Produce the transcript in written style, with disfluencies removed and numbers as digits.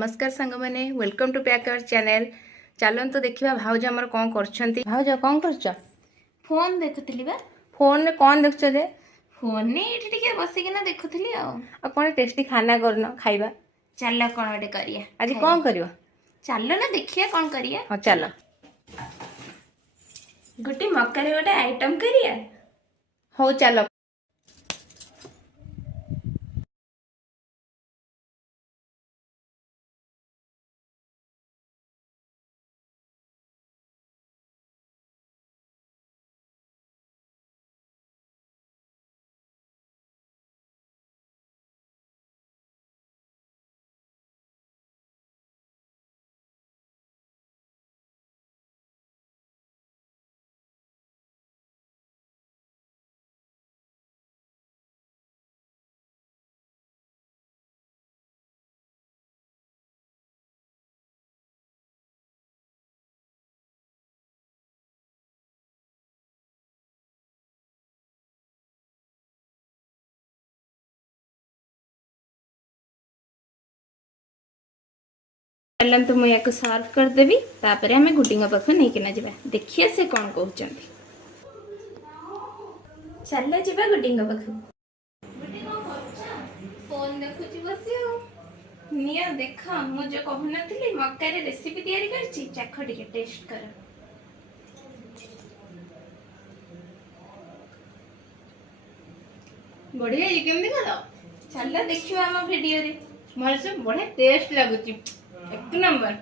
नमस्कार सांग मैंने वेलकम टू पैक आवर चैनल। चलते देखा भाउज आमर कौन कर भाउज कौन कर फोन देखुली बा फोन में कौन देख जे फोन ने एठी टिके बसिकिना देखुली कौन टेस्टी खाना करन खाइबा। चल कौन गोटे करिया आज कौन करियो चल ना देखिया कौन करिया। हाँ चल गोटे मक्का रे गोटे आइटम करिया। हो चल पहले तो मुझे को सर्व कर देबी तापर हमें गुड्डिंग पाख नहीं किना जिबा देखिए से कौन कहउचंती। चल जिबा गुड्डिंग पाख गुड्डी को करछा फोन देखुची बसियो निया देखा मु जो कहु नथिली मक्का रे रेसिपी तैयारी करछि चाख टिके टेस्ट कर। बढ़िया ये केम देखा चल देखियो हम वीडियो रे मोर से बढ़िया टेस्ट लगुची एक नंबर।